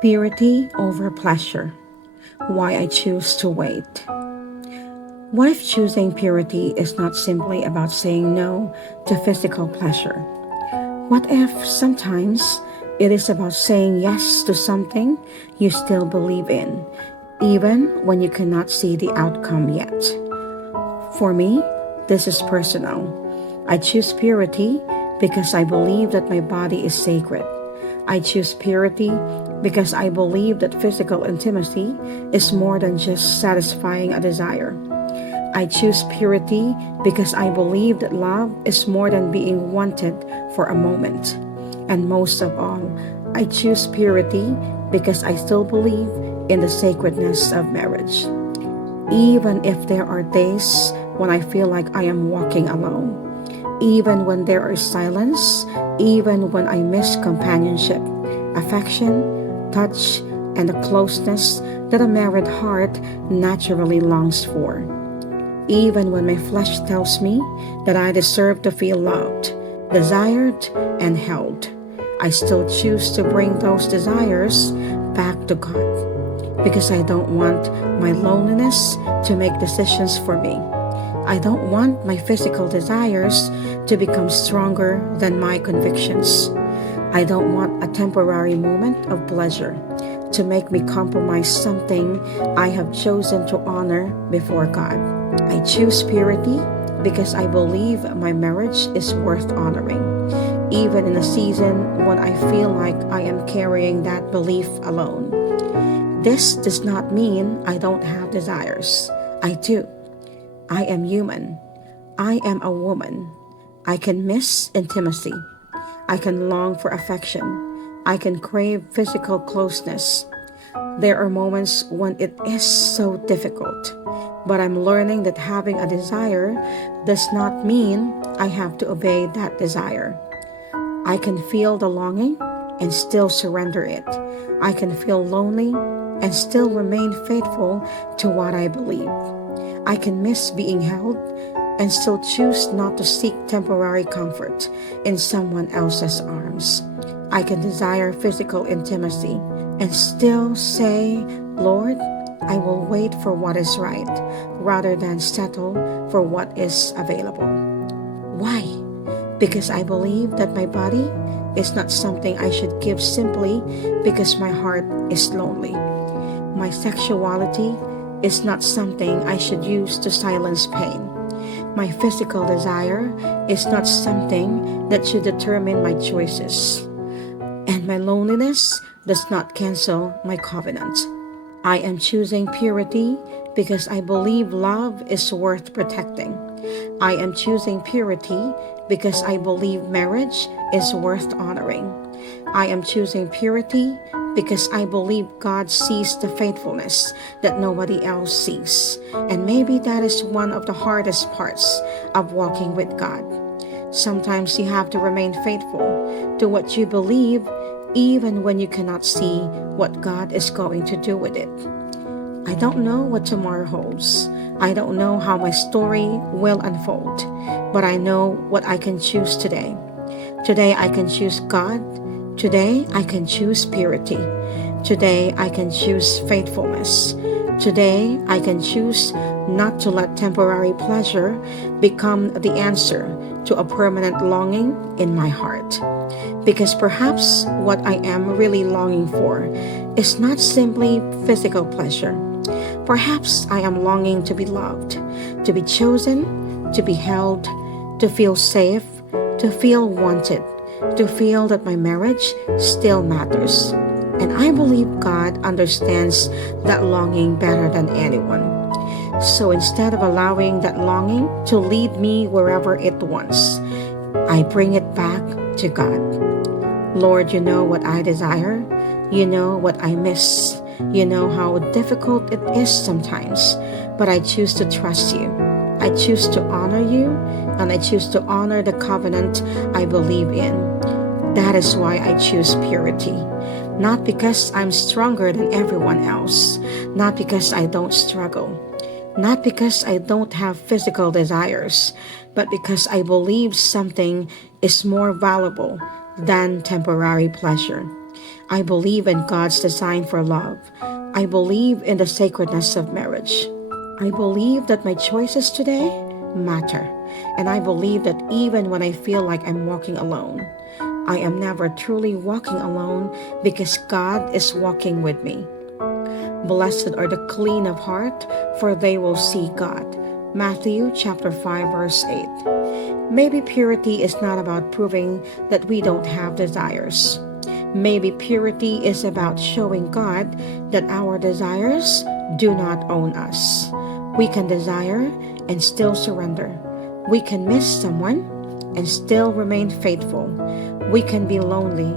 Purity over pleasure. Why I choose to wait. What if choosing purity is not simply about saying no to physical pleasure? What if sometimes it is about saying yes to something you still believe in, even when you cannot see the outcome yet? For me, this is personal. I choose purity because I believe that my body is sacred. I choose purity because I believe that physical intimacy is more than just satisfying a desire. I choose purity because I believe that love is more than being wanted for a moment. And most of all, I choose purity because I still believe in the sacredness of marriage. Even if there are days when I feel like I am walking alone, even when there is silence, even when I miss companionship, affection, touch, and the closeness that a married heart naturally longs for. Even when my flesh tells me that I deserve to feel loved, desired, and held, I still choose to bring those desires back to God, because I don't want my loneliness to make decisions for me. I don't want my physical desires to become stronger than my convictions. I don't want a temporary moment of pleasure to make me compromise something I have chosen to honor before God. I choose purity because I believe my marriage is worth honoring, even in a season when I feel like I am carrying that belief alone. This does not mean I don't have desires. I do. I am human. I am a woman. I can miss intimacy. I can long for affection. I can crave physical closeness. There are moments when it is so difficult, but I'm learning that having a desire does not mean I have to obey that desire. I can feel the longing and still surrender it. I can feel lonely and still remain faithful to what I believe. I can miss being held and still choose not to seek temporary comfort in someone else's arms. I can desire physical intimacy and still say, Lord, I will wait for what is right rather than settle for what is available. Why? Because I believe that my body is not something I should give simply because my heart is lonely. My sexuality is not something I should use to silence pain. My physical desire is not something that should determine my choices. And my loneliness does not cancel my covenant. I am choosing purity because I believe love is worth protecting. I am choosing purity because I believe marriage is worth honoring. I am choosing purity because I believe God sees the faithfulness that nobody else sees. And maybe that is one of the hardest parts of walking with God. Sometimes you have to remain faithful to what you believe, even when you cannot see what God is going to do with it. I don't know what tomorrow holds. I don't know how my story will unfold, but I know what I can choose today. Today I can choose God. Today I can choose purity. Today I can choose faithfulness. Today I can choose not to let temporary pleasure become the answer to a permanent longing in my heart. Because perhaps what I am really longing for is not simply physical pleasure. Perhaps I am longing to be loved, to be chosen, to be held, to feel safe, to feel wanted, to feel that my marriage still matters. And I believe God understands that longing better than anyone. So instead of allowing that longing to lead me wherever it wants, I bring it back to God. Lord, you know what I desire. You know what I miss. You know how difficult it is sometimes, but I choose to trust you. I choose to honor you, and I choose to honor the covenant I believe in. That is why I choose purity. Not because I'm stronger than everyone else, not because I don't struggle, not because I don't have physical desires, but because I believe something is more valuable than temporary pleasure. I believe in God's design for love. I believe in the sacredness of marriage. I believe that my choices today matter. And I believe that even when I feel like I'm walking alone, I am never truly walking alone because God is walking with me. Blessed are the clean of heart, for they will see God. Matthew chapter 5 verse 8. Maybe purity is not about proving that we don't have desires. Maybe purity is about showing God that our desires do not own us. We can desire and still surrender. We can miss someone and still remain faithful. We can be lonely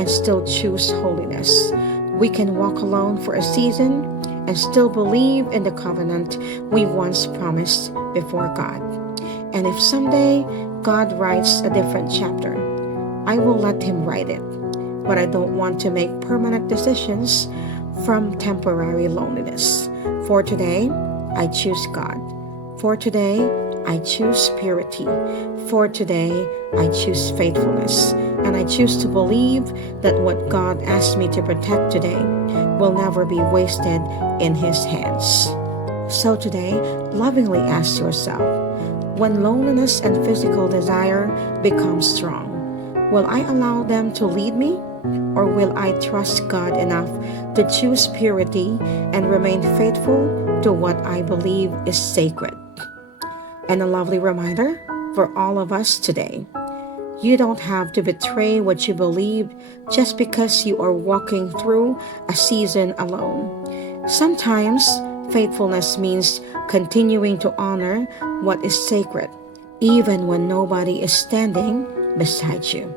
and still choose holiness. We can walk alone for a season and still believe in the covenant we once promised before God. And if someday God writes a different chapter, I will let Him write it. But I don't want to make permanent decisions from temporary loneliness. For today, I choose God. For today, I choose purity. For today, I choose faithfulness. And I choose to believe that what God asked me to protect today will never be wasted in His hands. So today, lovingly ask yourself, when loneliness and physical desire become strong, will I allow them to lead me? Or will I trust God enough to choose purity and remain faithful to what I believe is sacred? And a lovely reminder for all of us today. You don't have to betray what you believe just because you are walking through a season alone. Sometimes faithfulness means continuing to honor what is sacred, even when nobody is standing beside you.